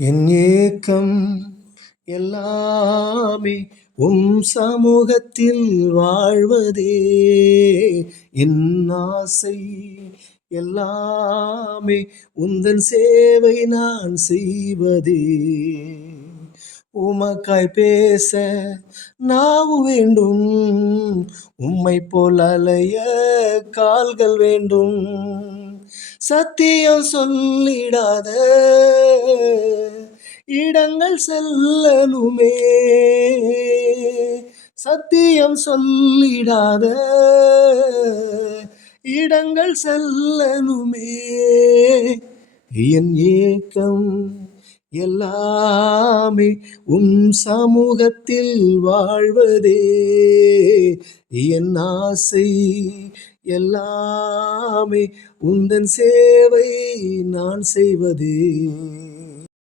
என் ஏக்கம் எல்லாமே உம் சமூகத்தில் வாழ்வதே. என் ஆசை எல்லாமே உந்தன் சேவை நான் செய்வதே. உமக்காய் பேச நாவு வேண்டும். உம்மை போல் அலைய கால்கள் வேண்டும். சத்தியம் சொல்லிடாத இடங்கள் செல்லணுமே சத்தியம் சொல்லிடாத இடங்கள் செல்லணுமே என் ஏக்கம் எல்லாமே உம் சமூகத்தில் வாழ்வதே. என் ஆசை எல்லாமே உந்தன் சேவை நான் செய்வதே.